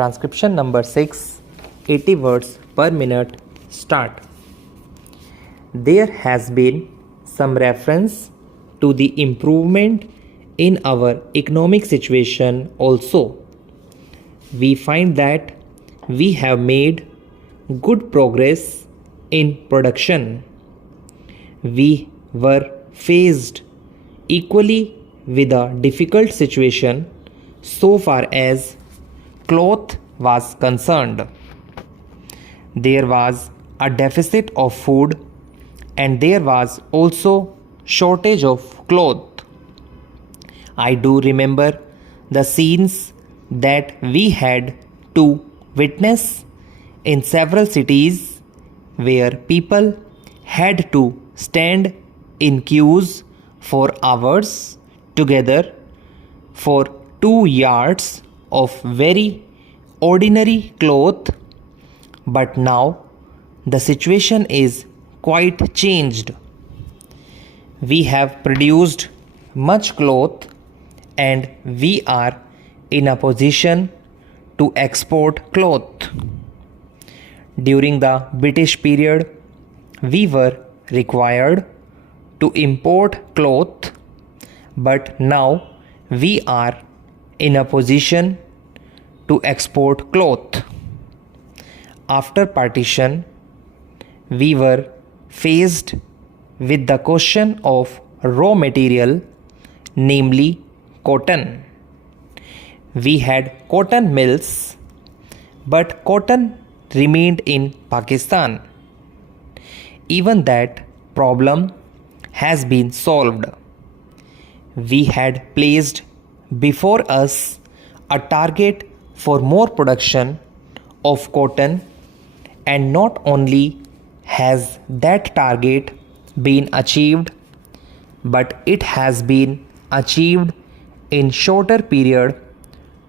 Transcription number 6, 80 words per minute, start. There has been some reference to the improvement in our economic situation also. We find that we have made good progress in production. We were faced equally with a difficult situation so far as cloth was concerned. There was a deficit of food and there was also shortage of cloth. I do remember the scenes that we had to witness in several cities where people had to stand in queues for hours together for 2 yards of very ordinary cloth, but now the situation is quite changed. We have produced much cloth and we are in a position to export cloth. During the British period, we were required to import cloth, but now we are in a position to export cloth. After partition, we were faced with the question of raw material, namely cotton. We had cotton mills, but cotton remained in Pakistan. Even that problem has been solved. We had placed before us a target for more production of cotton, and not only has that target been achieved, but it has been achieved in shorter period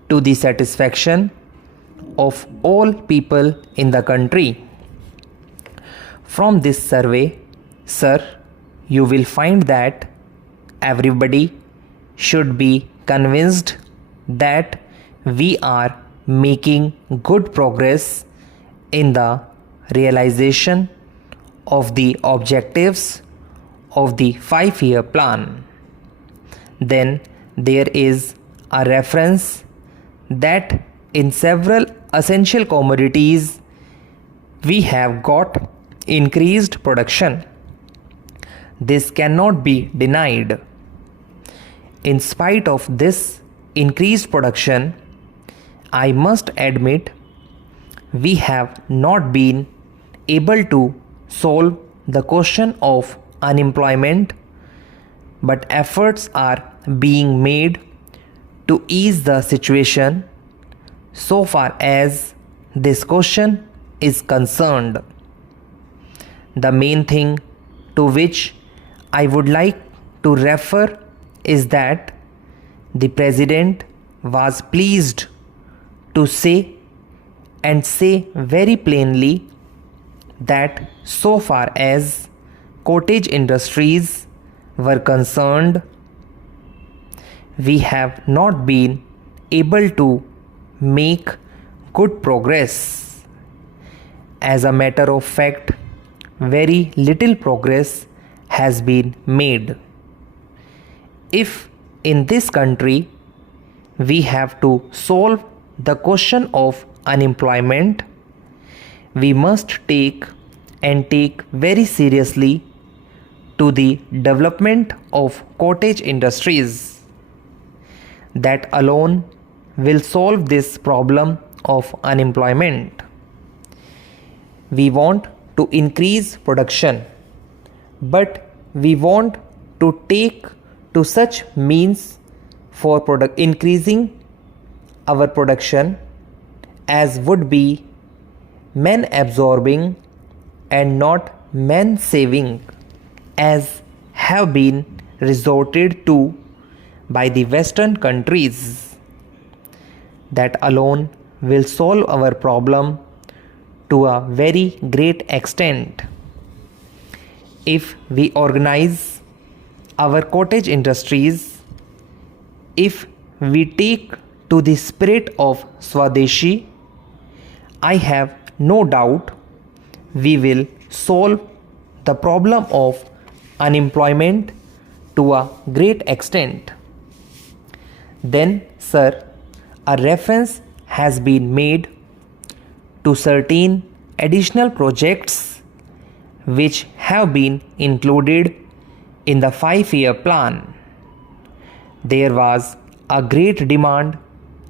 to the satisfaction of all people in the country. From this survey, sir, you will find that everybody should be convinced that we are making good progress in the realization of the objectives of the 5-year plan. Then there is a reference that in several essential commodities we have got increased production. This cannot be denied. In spite of this increased production, I must admit we have not been able to solve the question of unemployment, but efforts are being made to ease the situation so far as this question is concerned. The main thing to which I would like to refer is that the President was pleased to say very plainly that so far as cottage industries were concerned, we have not been able to make good progress. As a matter of fact, very little progress has been made. If in this country we have to solve the question of unemployment, we must take very seriously to the development of cottage industries. That alone will solve this problem of unemployment. We want to increase production, but we want to take to such means for increasing our production as would be men absorbing and not men saving, as have been resorted to by the Western countries. That alone will solve our problem to a very great extent. If we organize our cottage industries, if we take to the spirit of Swadeshi, I have no doubt we will solve the problem of unemployment to a great extent. Then, sir, a reference has been made to certain additional projects which have been included in the 5-year plan. There was a great demand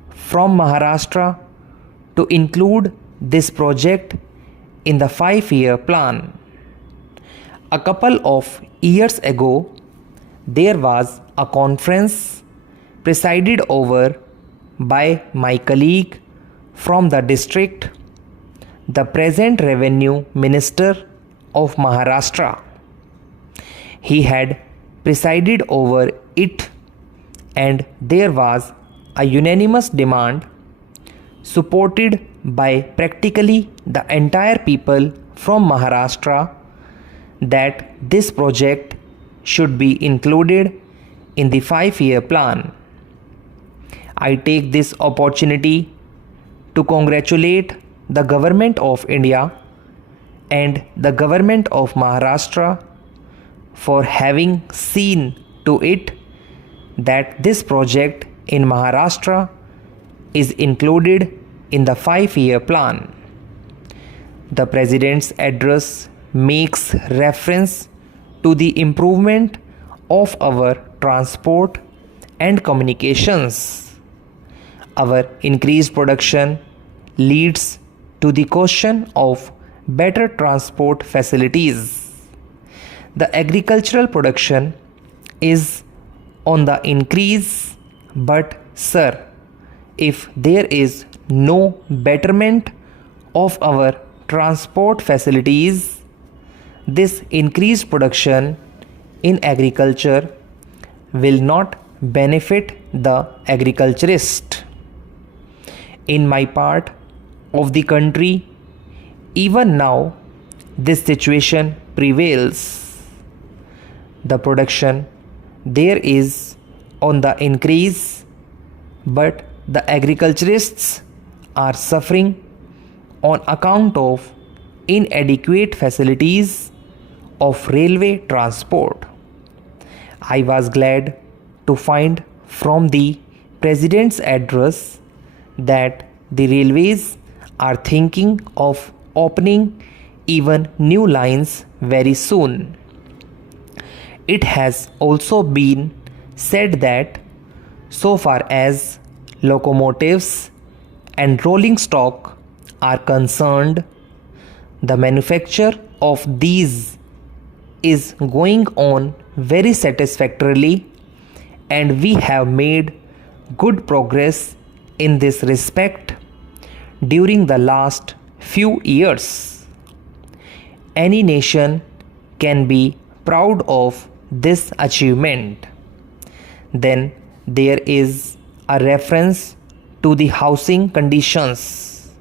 from Maharashtra to include this project in the 5-year plan. A couple of years ago, there was a conference presided over by my colleague from the district, the present Revenue Minister of Maharashtra. He had presided over it, and there was a unanimous demand supported by practically the entire people from Maharashtra that this project should be included in the 5-year plan. I take this opportunity to congratulate the Government of India and the Government of Maharashtra for having seen to it that this project in Maharashtra is included in the 5-year plan. The President's address makes reference to the improvement of our transport and communications. Our increased production leads to the question of better transport facilities. The agricultural production is on the increase, but sir, if there is no betterment of our transport facilities, this increased production in agriculture will not benefit the agriculturist. In my part of the country, even now, this situation prevails. The production there is on the increase, but the agriculturists are suffering on account of inadequate facilities of railway transport. I was glad to find from the President's address that the railways are thinking of opening even new lines very soon. It has also been said that so far as locomotives and rolling stock are concerned, the manufacture of these is going on very satisfactorily, and we have made good progress in this respect during the last few years. Any nation can be proud of this achievement. Then there is a reference to the housing conditions.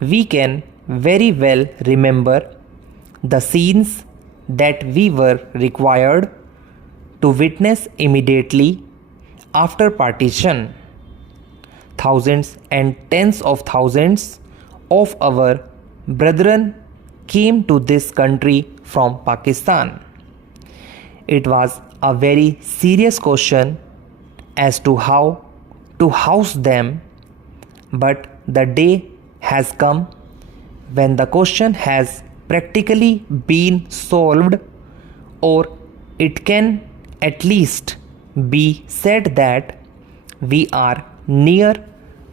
We can very well remember the scenes that we were required to witness immediately after partition. Thousands and tens of thousands of our brethren came to this country from Pakistan. It was a very serious question as to how to house them, but the day has come when the question has practically been solved, or it can at least be said that we are near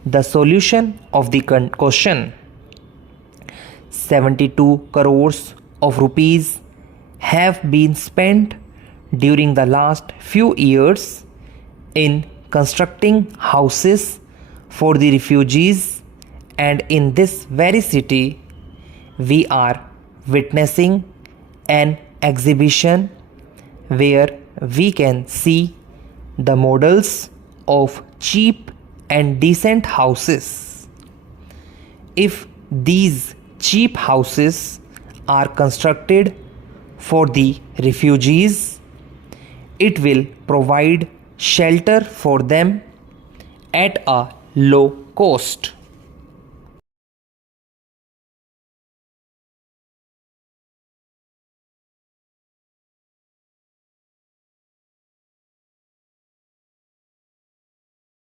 the solution of the question. 72 crores of rupees have been spent during the last few years in constructing houses for the refugees, and in this very city we are witnessing an exhibition where we can see the models of cheap and decent houses. If these cheap houses are constructed for the refugees, it will provide shelter for them at a low cost.